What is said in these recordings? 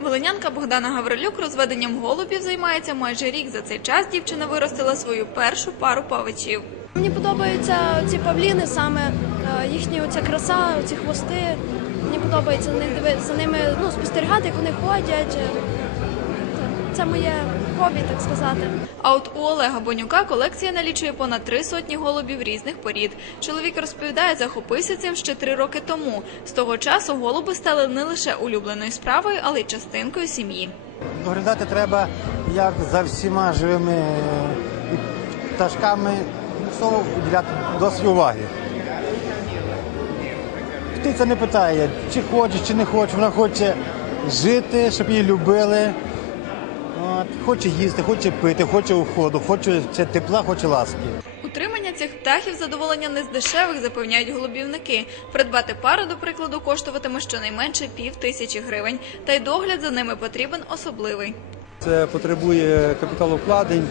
Волинянка Богдана Гаврилюк розведенням голубів займається майже рік. За цей час дівчина виростила свою першу пару павичів. Мені подобаються ці павліни, саме е, їхні оця краса, ці хвости. Мені подобається за ними ну, спостерігати, як вони ходять. Це моє хобі, так сказати. А от у Олега Бонюка колекція налічує понад три сотні голубів різних порід. Чоловік розповідає, захопився цим ще три роки тому. З того часу голуби стали не лише улюбленою справою, але й частинкою сім'ї. Доглядати треба як за всіма живими е, пташками, сову уділяти досить уваги. Птиця не питає, чи хоче, чи не хоче. Вона хоче жити, щоб її любили. Хоче їсти, хоче пити, хоче уходу, хоче це тепла, хоче ласки. Утримання цих птахів задоволення не з дешевих, запевняють голубівники. Придбати пару, до прикладу, коштуватиме щонайменше пів тисячі гривень, та й догляд за ними потрібен особливий. Це потребує капіталовкладень,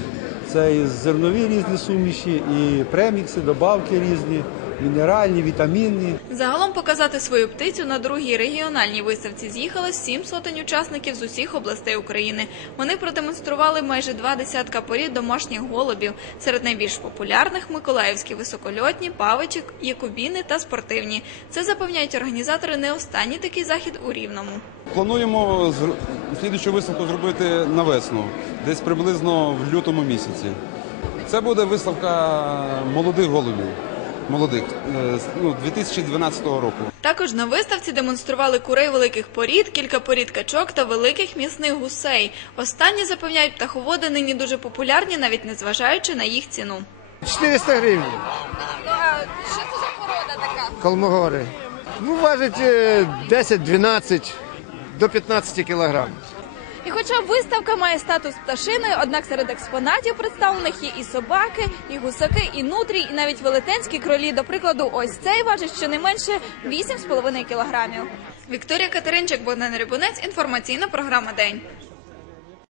це і зернові різні суміші, і премікси, добавки різні, мінеральні, вітамінні. Загалом показати свою птицю на другій регіональній виставці з'їхали сім сотень учасників з усіх областей України. Вони продемонстрували майже два десятка порід домашніх голубів. Серед найбільш популярних миколаївські високольотні, павичі, якубіни та спортивні. Це запевняють організатори не останній такий захід у Рівному. Плануємо слідуючу виставку зробити на весну, десь приблизно в лютому місяці. Це буде виставка молодих голубів, молодих, е, з- ну, 2012 року. Також на виставці демонстрували курей великих порід, кілька порід качок та великих м'ясних гусей. Останні запевняють, птаховоди нині дуже популярні, навіть незважаючи на їх ціну. 400 гривень. Що це за порода така? Колмогори. Ну, важить е, 10-12 до 15 кілограм. І хоча виставка має статус пташиною, однак серед експонатів представлених є і собаки, і гусаки, і нутрі, і навіть велетенські кролі. До прикладу, ось цей важить щонайменше 8,5 кілограмів. Вікторія Катеринчик, Богдан Рибунець, інформаційна програма День.